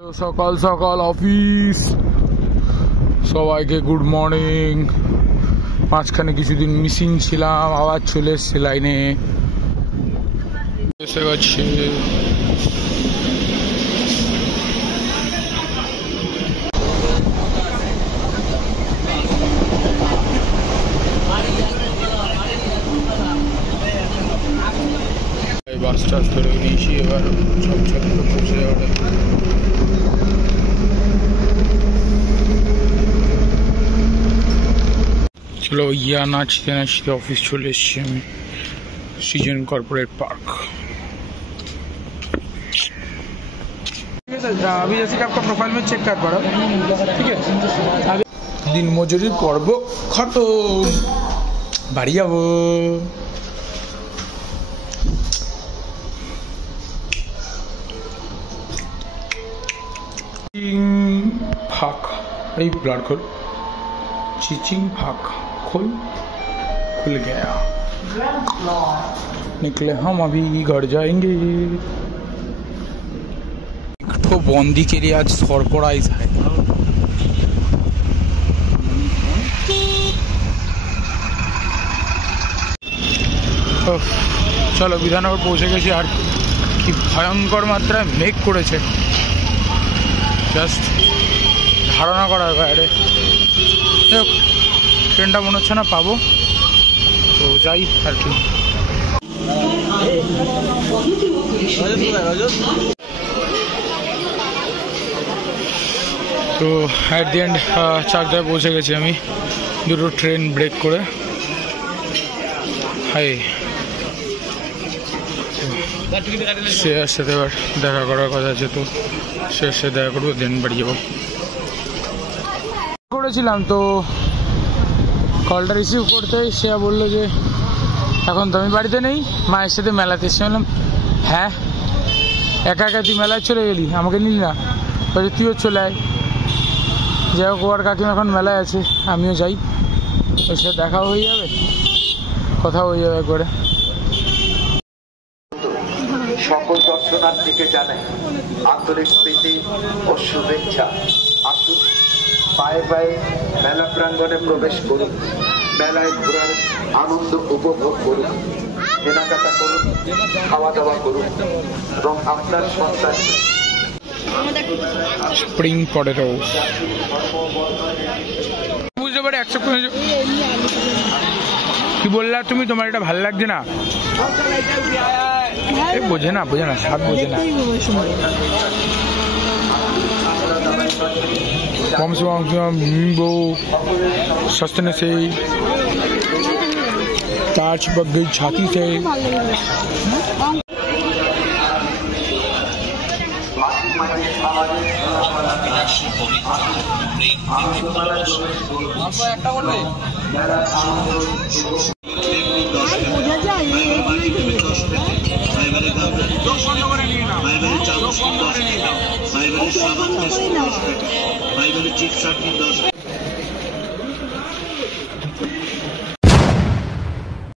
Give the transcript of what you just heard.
সকাল সকাল অফিস, সবাইকে গুড মর্নিং। মাঝখানে কিছুদিন মিসিং ছিলাম, আবার চলে এসছে লাইনে, এসে গেছে। বাস টাস ধরে নিয়েছি, এবার সব ছোট পৌঁছে যাওয়াটা। চলো ইয়া নাচতে নাচতে অফিস চলে এসছি আমি, সিজন কর্পোরেট পার্ক। अभी जैसे कि आपका प्रोफाइल में चेक कर पा रहा हूँ, ठीक है। দিন মজুরির পর্ব খতম, বাড়ি যাবো। फाक এই ब्लड खोल, चिचिंग फाक खोल, खुल गया। निकले हम अभी घर जाएंगे। एक तो बंदी के लिए आज सरप्राइज है। চলো বিধাননগর পৌঁছে গেছি। আর কি ভয়ঙ্কর মাত্রায় মেঘ করেছে, জাস্ট ধারণা করার বাইরে। ট্রেনটা মনে হচ্ছে না পাবো, তো যাই আর কি। তো অ্যাট দি এন্ড চাকদায় পৌঁছে গেছি আমি, দুটো ট্রেন ব্রেক করে। হাই, শ্রেয়ার সাথে এবার দেখা করার কথা আছে, তো শ্রেয়ার সাথে দেখা করবো, দেন বাড়ি যাবো। করেছিলাম তো কলটা রিসিভ করতে, শ্রেয়া বললো যে এখন তো আমি বাড়িতে নেই, মায়ের সাথে মেলাতে এসে। বললাম হ্যাঁ, একা একা তুই মেলায় চলে গেলি, আমাকে নিলি না? বলছে তুইও চলে আয়। যাই হোক, ওর কাকিমা এখন মেলায় আছে, আমিও যাই, ওর সাথে দেখাও হয়ে যাবে, কথাও হয়ে যাবে করে। সকল দর্শনার্থীকে জানাই আন্তরিক প্রীতি ও শুভেচ্ছা। আসুন, পায়ে পায়ে মেলা প্রাঙ্গণে প্রবেশ করুন, মেলায় ঘোরার আনন্দ উপভোগ করুন, কেনাকাটা করুন, খাওয়া দাওয়া করুন এবং আপনার সন্তান স্প্রিং পটেটো বুঝতে পারে অ্যাকসেপ্ট করে। কি বললা তুমি? তোমার এটা ভালো লাগছে না? বোঝে না, বোঝে না, স্বাদ বোঝে না। कम से कम नींबू सस्ते से ताज पक गई छाती से। চিপস 10